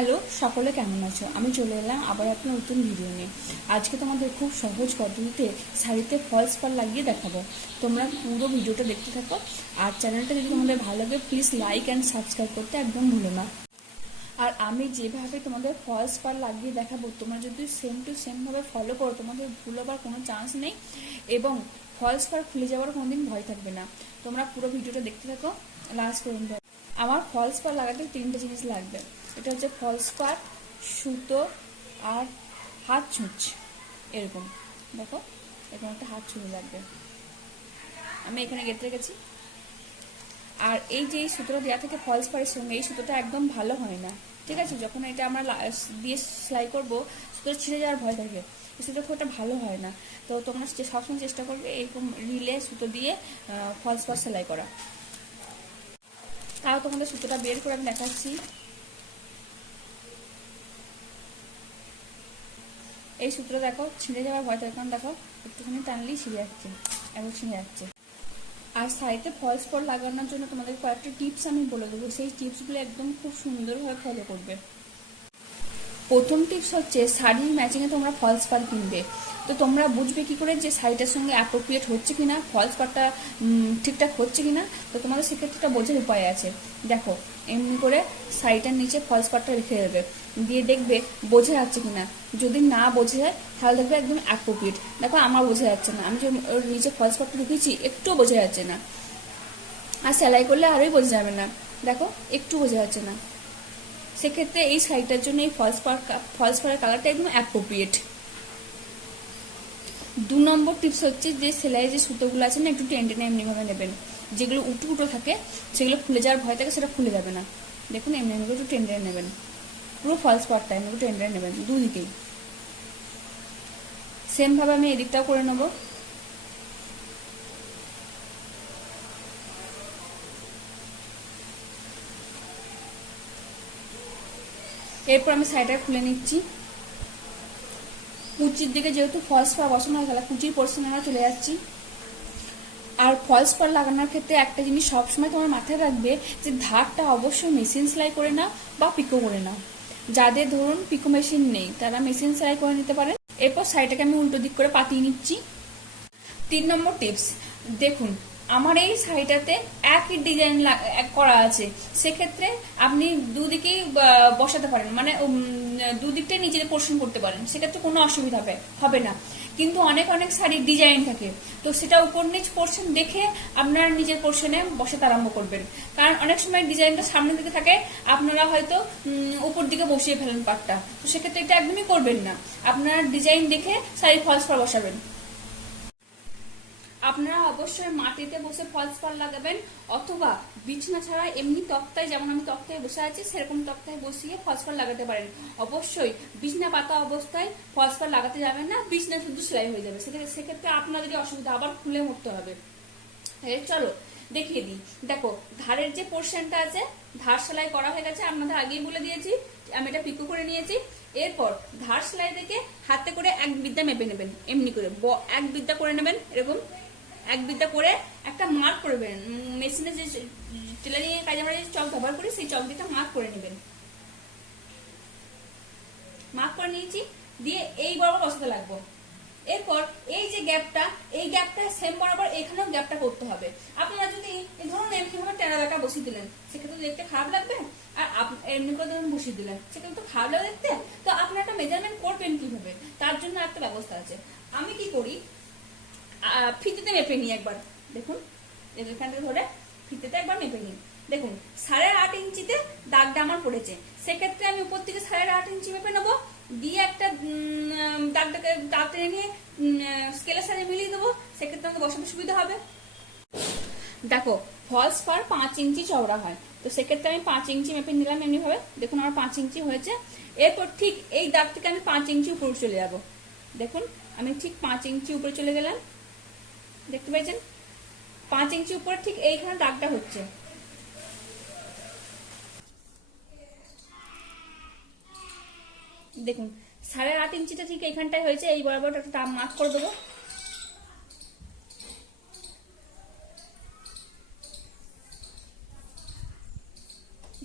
Hello সকলে কেমন আছো? আমি চলে এলাম আবার একটা নতুন ভিডিও নিয়ে। আজকে তোমাদের খুব সহজ পদ্ধতিতে শাড়িতে ফলস পার লাগিয়ে দেখাবো। তোমরা পুরো ভিডিওটা দেখতে থাকো। আর চ্যানেলটা যদি তোমাদের ভালো লাগে প্লিজ লাইক অ্যান্ড সাবস্ক্রাইব করতে একদম ভুলো না। আর আমি যেভাবে তোমাদের ফলস পার লাগিয়ে দেখাবো, তোমরা যদি সেম টু সেমভাবে ফলো করো, তোমাদের ভুল হবার কোনো চান্স নেই। এবং ফলস পার খুলে যাওয়ার কোনো দিন ভয় থাকবে না। তোমরা পুরো ভিডিওটা দেখতে থাকো। লাস্ট পর্যন্ত। আমার ফলস পার লাগাতে তিনটে জিনিস লাগবে। এটা হচ্ছে ফলস পার সুতো আর হাত ছুঁচ, এরকম। দেখো, এরকম একটা হাত ছুঁচ লাগবে। আমি এখানে গেঁথে রেখেছি। আর এই যে এই সুতোটা দেওয়া থেকে ফলস পাড়ের সঙ্গে, এই সুতোটা একদম ভালো হয় না। ঠিক আছে? যখন এটা আমরা দিয়ে সেলাই করব সুতো ছিঁড়ে যাওয়ার ভয় থাকে। এই সুতো খুব একটা ভালো হয় না। তো তোমরা সবসময় চেষ্টা করবে এরকম রিলে সুতো দিয়ে ফলস পাড় সেলাই করা। তাও তোমাদের সুতোটা বের করে আমি দেখাচ্ছি। এই সূত্র দেখো, ছিঁড়ে যাওয়ার ভয় থাকে। কারণ দেখো, একটুখানি টানলেই ছিঁড়ে যাচ্ছে এবং ছিঁড়ে যাচ্ছে। আর শাড়িতে ফলস পর লাগানোর জন্য তোমাদের কয়েকটা টিপস আমি বলে দেবো। সেই টিপসগুলো একদম খুব সুন্দরভাবে ফলো করবে। প্রথম টিপস হচ্ছে, শাড়ির ম্যাচিংয়ে তোমরা ফলস পার কিনবে। তো তোমরা বুঝবে কি করে যে শাড়িটার সঙ্গে অ্যাপ্রোপ্রিয়েট হচ্ছে কিনা ফলস পারটা ঠিকঠাক হচ্ছে কিনা? তো তোমাদের সেক্ষেত্রে একটা বোঝার উপায় আছে। দেখো এমনি করে শাড়িটার নিচে ফলস পারটা রেখে দেবে। দিয়ে দেখবে বোঝা যাচ্ছে কিনা। যদি না বোঝা যায়, তাহলে দেখবে একদম অ্যাপ্রোপ্রিয়েট দেখো, আমার বোঝা যাচ্ছে না। আমি যে ওর নিচে ফলস পারটা রেখেছি, একটুও বোঝা যাচ্ছে না। আর সেলাই করলে আরোই বোঝা যাবে না। দেখো, একটু বোঝা যাচ্ছে না। সেক্ষেত্রে এই শাড়িটার জন্য এই ফলস পার ফলস পাড়ের কালারটা একদম অ্যাপ্রোপ্রিয়েট দু নম্বর টিপস হচ্ছে যে, সেলাইয়ের যে সুতোগুলো আছে না, একটু টেনে টেনে এমনিভাবে নেবেন। যেগুলো উটু উটো থাকে, সেগুলো খুলে যাওয়ার ভয় থাকে, সেটা খুলে যাবে না। দেখুন, এমনি এমনি একটু টেনে টেনে নেবেন। পুরো ফলস পার্টটা এমনি করে টেনে টেনে নেবেন, দুদিকেই। সেমভাবে আমি এদিকটাও করে নেব। এরপর আমি শাড়িটা খুলে নিচ্ছি। কুচির দিকে যেহেতু ফলস পা বসানো হয় তাহলে কুচির পোর্শনে আমরা চলে যাচ্ছি। আর ফলস পার লাগানোর ক্ষেত্রে একটা জিনিস সবসময় তোমার মাথায় রাখবে যে ধারটা অবশ্যই মেশিন সেলাই করে নাও বা পিকো করে নাও। যাদের ধরুন পিকো মেশিন নেই, তারা মেশিন সেলাই করে নিতে পারেন। এরপর শাড়িটাকে আমি উল্টো দিক করে পাতিয়ে নিচ্ছি। তিন নম্বর টিপস দেখুন আমার এই শাড়িটাতে একই ডিজাইন করা আছে। সেক্ষেত্রে আপনি দুদিকেই বসাতে পারেন। মানে দুদিকটাই নিজের পোর্শন করতে পারেন। সেক্ষেত্রে কোনো অসুবিধা হবে হবে না। কিন্তু অনেক অনেক শাড়ির ডিজাইন থাকে। তো সেটা উপর নিচ পোর্শন দেখে আপনারা নিজের পোর্শনে বসাতে আরম্ভ করবেন। কারণ অনেক সময় ডিজাইনটা সামনের দিকে থাকে, আপনারা হয়তো উপর দিকে বসিয়ে ফেলেন পাটটা। তো সেক্ষেত্রে এটা একদমই করবেন না। আপনারা ডিজাইন দেখে শাড়ির ফলস পর বসাবেন। আপনারা অবশ্যই মাটিতে বসে ফলস ফল লাগাবেন, অথবা বিছনা ছাড়া এমনি তক্তায়, যেমন আমি তক্তায় বসে আছি, সেরকম তক্তায় বসিয়ে ফলস পার লাগাতে পারেন। অবশ্যই বিছনা পাতা অবস্থায় ফলস পার লাগাতে যাবেন না, বিছনা শুধু সেলাই হয়ে যাবে। সেক্ষেত্রে সেক্ষেত্রে আপনাদেরই অসুবিধা, আবার খুলে মরতে হবে। চলো, দেখিয়ে দিই। দেখো, ধারের যে পোর্শনটা আছে, ধার সেলাই করা হয়ে গেছে, আপনাদের আগেই বলে দিয়েছি, আমি এটা পিকো করে নিয়েছি। এরপর ধার সেলাই থেকে হাতে করে এক বিদ্যা মেপে নেবেন, এমনি করে এক বিদ্যা করে নেবেন, এরকম। এক বিদ্যা করে একটা মার্ক করবেন মেশিনে যে টেলারিং এর কাজে আমরা যে চক ব্যবহার করি, সেই চক দিয়ে মার্ক করে নেবেন। মার্ক করে নিয়েছি, দিয়ে এই বরাবর বসাতে লাগবো। এরপর এই যে গ্যাপটা, এই গ্যাপটা সেম বরাবর এখানেও গ্যাপটা করতে হবে। আপনারা যদি ধরুন এমনি ভাবে টেরা বেকা বসিয়ে দিলেন, সেক্ষেত্রে দেখতে খারাপ লাগবে, আর এমনি করে ধরুন বসিয়ে দিলেন, সেক্ষেত্রে তো খারাপ লাগবে দেখতে। তো আপনারা একটা মেজারমেন্ট করবেন কীভাবে? তার জন্য একটা ব্যবস্থা আছে। আমি কি করি ফিতেতে মেপে নিই একবার। দেখুন এখান থেকে ধরে ফিতেতে একবার মেপে নিই। দেখুন, সাড়ে আট ইঞ্চিতে দাগটা আমার পড়েছে। সেক্ষেত্রে আমি উপর থেকে সাড়ে আট ইঞ্চি মেপে নেব। দিয়ে একটা দাগটাকে দাগ টেনে নিয়ে স্কেলের সাথে মিলিয়ে দেবো। সেক্ষেত্রে আমাকে বসাতে সুবিধা হবে। দেখো ফলস পার পাঁচ ইঞ্চি চওড়া হয়। তো সেক্ষেত্রে আমি পাঁচ ইঞ্চি মেপে নিলাম এমনি ভাবে দেখুন, আমার পাঁচ ইঞ্চি হয়েছে। এরপর ঠিক এই দাগ থেকে আমি পাঁচ ইঞ্চি উপরে চলে যাব। দেখুন, আমি ঠিক পাঁচ ইঞ্চি উপরে চলে গেলাম। দেখতে পেয়েছেন? পাঁচ ইঞ্চি উপরে ঠিক এইখানে দাগটা হচ্ছে। দেখুন, সাড়ে আট ইঞ্চিটা ঠিক এইখানটায় হয়েছে, এই বরাবর একটা মার্ক করে দেবো।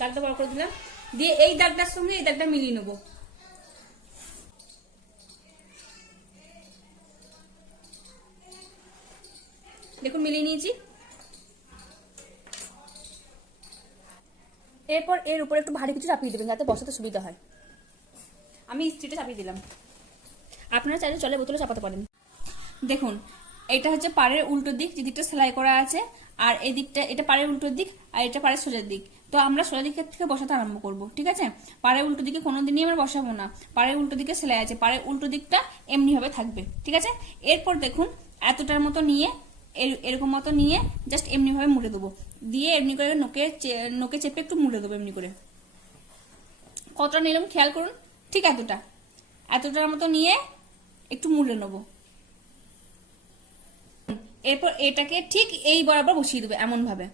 দাগটা বড় করে দিলাম। দিয়ে এই দাগটার সঙ্গে এই দাগটা মিলিয়ে নেব। দেখুন, মিলিয়ে নিয়েছি। এরপর এর উপরে একটু ভারী কিছু চাপিয়ে দেবেন যাতে বসাতে সুবিধা হয়। আমি স্ত্রীটা চাপিয়ে দিলাম। আপনারা চাইলে জলের বোতলে চাপাতে পারেন। দেখুন, এটা হচ্ছে পাড়ের উল্টো দিক, যে দিকটা সেলাই করা আছে, আর এই দিকটা, এটা পাড়ের উল্টো দিক, আর এটা পাড়ের সোজা দিক। তো আমরা সোজা দিকের থেকে বসাতে আরম্ভ করব, ঠিক আছে? পাড়ের উল্টো দিকে কোনোদিনই আমরা বসাবো না। পাড়ের উল্টো দিকে সেলাই আছে, পাড়ের উল্টো দিকটা এমনিভাবে থাকবে, ঠিক আছে? এরপর দেখুন, এতটার মতো নিয়ে এরকম মতো নিয়ে জাস্ট এমনিভাবে মুড়ে দেবো। দিয়ে এমনি করে নোকে নোকে চেপে একটু মুড়ে দেবো এমনি করে। কতটা নিলাম খেয়াল করুন, ঠিক এতটা। এতটার মতো নিয়ে একটু মুড়ে নেব। এরপর এটাকে ঠিক এই বরাবর বসিয়ে দেবো এমন ভাবে।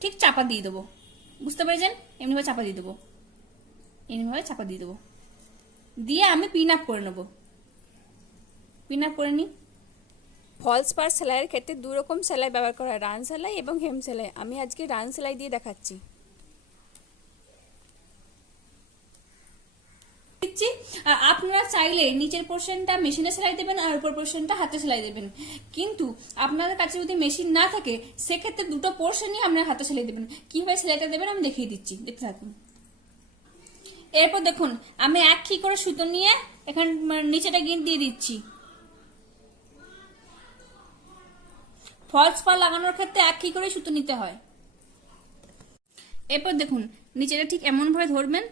ঠিক চাপা দিয়ে দেবো। বুঝতে পেরেছেন? এমনিভাবে চাপা দিয়ে দেবো। এমনিভাবে চাপা দিয়ে দেবো। দিয়ে আমি পিন আপ করে নেব। পিন আপ করে নিই। ফলস পার সেলাইয়ের ক্ষেত্রে দু রকম সেলাই ব্যবহার করা হয়। রান সেলাই এবং হেম সেলাই। আমি আজকে রান সেলাই দিয়ে দেখাচ্ছি। দিচ্ছি। আপনারা চাইলে নিচের পোর্শনটা মেশিনে সেলাই দেবেন আর উপর পোর্শনটা হাতে সেলাই দেবেন। কিন্তু আপনাদের কাছে যদি মেশিন না থাকে, সেক্ষেত্রে দুটো পোর্শনই আপনার হাতে সেলাই দেবেন। কীভাবে সেলাইটা দেবেন আমি দেখিয়ে দিচ্ছি। দেখতে থাকুন। এরপর দেখুন, আমি এক কি করে সুতো নিয়ে এখানে মানে নিচেটা গিয়ে দিয়ে দিচ্ছি। ফলস পা লাগানোর ক্ষেত্রে এক কি করে সুতো নিতে হয়? এরপর দেখুন নিচেটা ঠিক এমন ভাবে ধরবেন,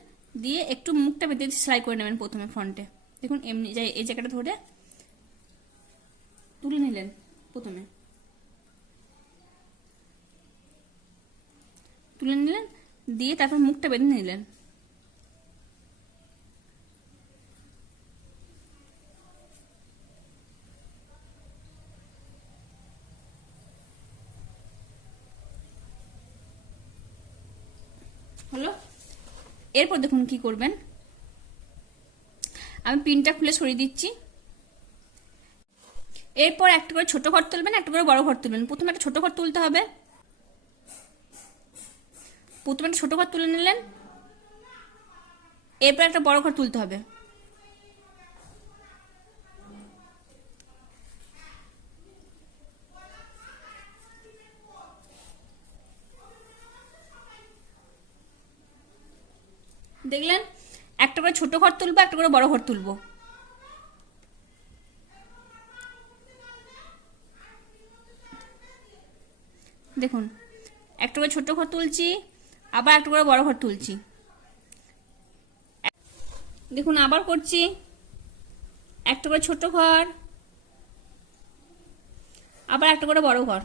দিয়ে একটু মুখটা বেঁধে সেলাই করে নেবেন প্রথমে ফ্রন্টে। দেখুন, এমনি যাই, এই জায়গাটা ধরে তুলে নিলেন প্রথমে। তুলে নিলেন, দিয়ে তারপর মুখটা বেঁধে নিলেন। হলো? এরপর দেখুন কি করবেন। আমি পিনটা খুলে সরিয়ে দিচ্ছি। এরপর একটা করে ছোট ঘর তুলবেন, একটা করে বড় ঘর তুলবেন। প্রথমে একটা ছোট ঘর তুলতে হবে। প্রথমে একটা ছোট ঘর তুলে নিলেন। এরপর একটা বড় ঘর তুলতে হবে। দেখলেন একটা করে ছোট ঘর তুলবো, একটা করে বড় ঘর তুলবো। দেখুন, একটা করে ছোট ঘর তুলছি, আবার একটা করে বড় ঘর তুলছি। দেখুন, আবার করছি, একটা করে ছোট ঘর, আবার একটা করে বড় ঘর।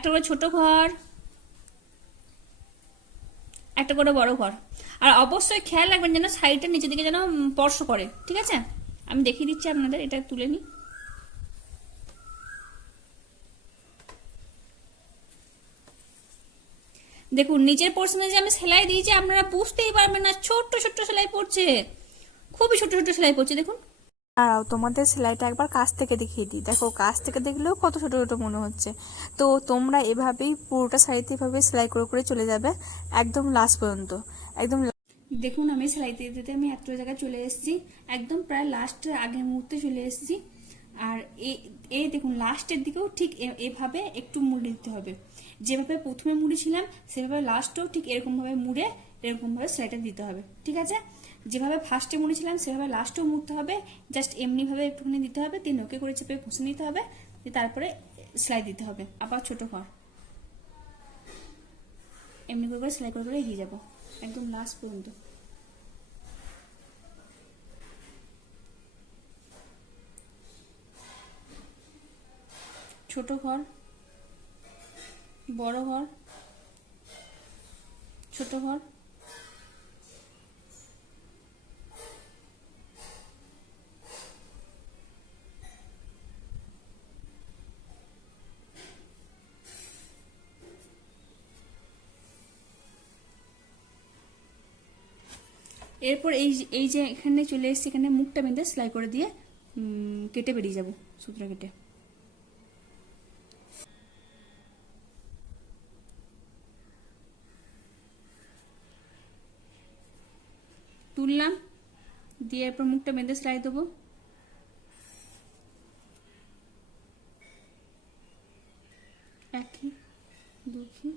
একটা করে ছোট ঘর, একটা করে বড় ঘর। আর অবশ্যই খেয়াল রাখবেন যেন সাইডটা নিচের দিকে যেন স্পর্শ করে, ঠিক আছে? আমি দেখিয়ে দিচ্ছি আপনাদের, এটা তুলে নিই। দেখুন, নিচের পোর্শনে যে আমি সেলাই দিয়েছি, আপনারা বুঝতেই পারবেন না, ছোট্ট ছোট্ট সেলাই পড়ছে। খুবই ছোট ছোট সেলাই পড়ছে, দেখুন। দাঁড়াও, তোমাদের সেলাইটা একবার কাছ থেকে দেখিয়ে দিই। দেখো, কাছ থেকে দেখলেও কত ছোটো ছোটো মনে হচ্ছে। তো তোমরা এভাবেই পুরোটা শাড়িতে এভাবে সেলাই করে করে চলে যাবে একদম লাস্ট পর্যন্ত। একদম দেখুন, আমি সেলাই দিতে দিতে আমি এত জায়গায় চলে এসেছি। একদম প্রায় লাস্ট আগের মুহূর্তে চলে এসেছি। আর এই দেখুন লাস্টের দিকেও ঠিক এভাবে একটু মুড়ে দিতে হবে। যেভাবে প্রথমে মুড়েছিলাম, সেভাবে লাস্টেও ঠিক এরকমভাবে মুড়ে, এরকমভাবে সেলাইটা দিতে হবে। ঠিক আছে? যেভাবে ফার্স্টে মুড়েছিলাম, সেভাবে লাস্টেও মুড়তে হবে। জাস্ট এমনিভাবে একটুখানি দিতে হবে দিয়ে নোকে করে চেপে ঘষে নিতে হবে, দিয়ে তারপরে সেলাই দিতে হবে। আবার ছোট ঘর এমনি করে করে সেলাই করে করে এগিয়ে যাব, একদম লাস্ট পর্যন্ত। ছোট ঘর বড় ঘর ছোট ঘর এরপর এই এই যে এখানে চলে এসছে, এখানে মুখটা বেঁধে সেলাই করে দিয়ে কেটে বেরিয়ে যাব সূত্র কেটে। তুললাম, দিয়ে এরপর মুখটা বেঁধে সেলাই দেবো। একই দুঃখী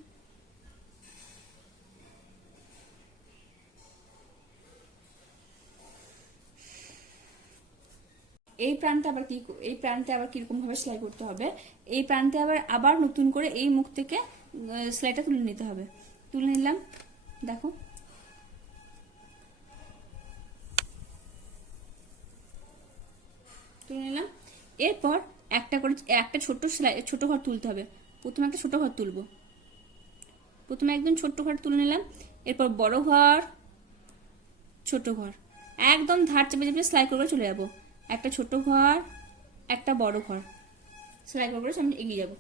এই প্রান্তে আবার কি এই প্রান্তে আবার কীরকম ভাবে সেলাই করতে হবে? এই প্রান্তে আবার আবার নতুন করে এই মুখ থেকে সেলাইটা তুলে নিতে হবে। তুলে নিলাম। দেখো। তুলে নিলাম। এরপর একটা করে, একটা ছোট সেলাই, ছোট ঘর তুলতে হবে। প্রথমে একটা ছোট ঘর তুলবো। প্রথমে একদম ছোট্ট ঘর তুলে নিলাম। এরপর বড় ঘর, ছোট ঘর। একদম ধার চেপে চেপে সেলাই করে চলে যাব। একটা ছোট ঘর, একটা বড় ঘর। সেলাই করে করে সামনে এগিয়ে যাব।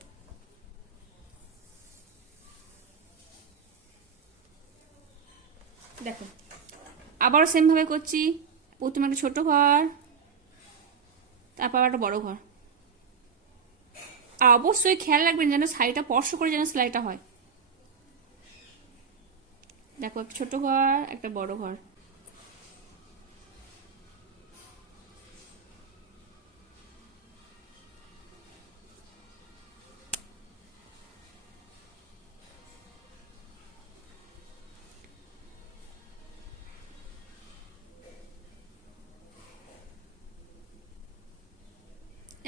দেখো, আবারও সেম ভাবে করছি। প্রথমে একটা ছোট ঘর, তারপর আবার একটা বড় ঘর। আর অবশ্যই খেয়াল রাখবেন যেন শাড়িটা স্পর্শ করে যেন সেলাইটা হয়। দেখো, একটা ছোট ঘর, একটা বড় ঘর।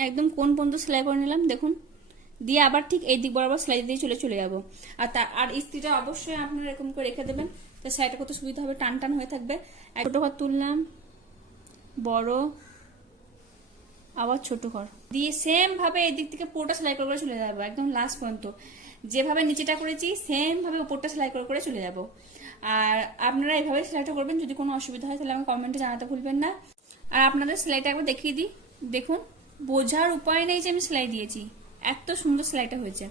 একদম কোন পর্যন্ত সেলাই করে নিলাম, দেখুন। দিয়ে আবার ঠিক এই দিক বরাবর সেলাই দিয়ে চলে চলে যাব। আর তার আর ইস্ত্রিটা অবশ্যই আপনারা এরকম করে রেখে দেবেন। তো সেলাইটা কত সুবিধা হবে, টান টান হয়ে থাকবে। ছোটো ঘর তুললাম, বড়, আবার ছোট ঘর। দিয়ে সেম ভাবে এই দিক থেকে পুরোটা সেলাই করে করে চলে যাব, একদম লাস্ট পর্যন্ত। যেভাবে নিচেটা করেছি সেম ভাবে উপরটা সেলাই করে করে চলে যাব। আর আপনারা এইভাবে সেলাইটা করবেন, যদি কোনো অসুবিধা হয় তাহলে আমাকে কমেন্টে জানাতে ভুলবেন না। আর আপনাদের সেলাইটা একবার দেখিয়ে দিই, দেখুন। বোঝার উপায় নেই যে আমি সেলাই দিয়েছি। এত সুন্দর সেলাইটা হয়েছে।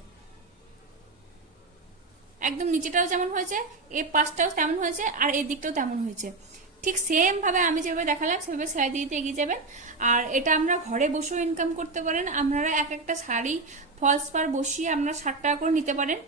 একদম নিচেটাও যেমন হয়েছে এই পাশটাও তেমন হয়েছে, আর এই দিকটাও তেমন হয়েছে। ঠিক সেমভাবে আমি যেভাবে দেখালাম, সেভাবে সেলাই দিতে এগিয়ে যাবেন। আর এটা আমরা ঘরে বসেও ইনকাম করতে পারেন। আপনারা এক একটা শাড়ি ফলস পার বসিয়ে আপনারা ষাট টাকা করে নিতে পারেন।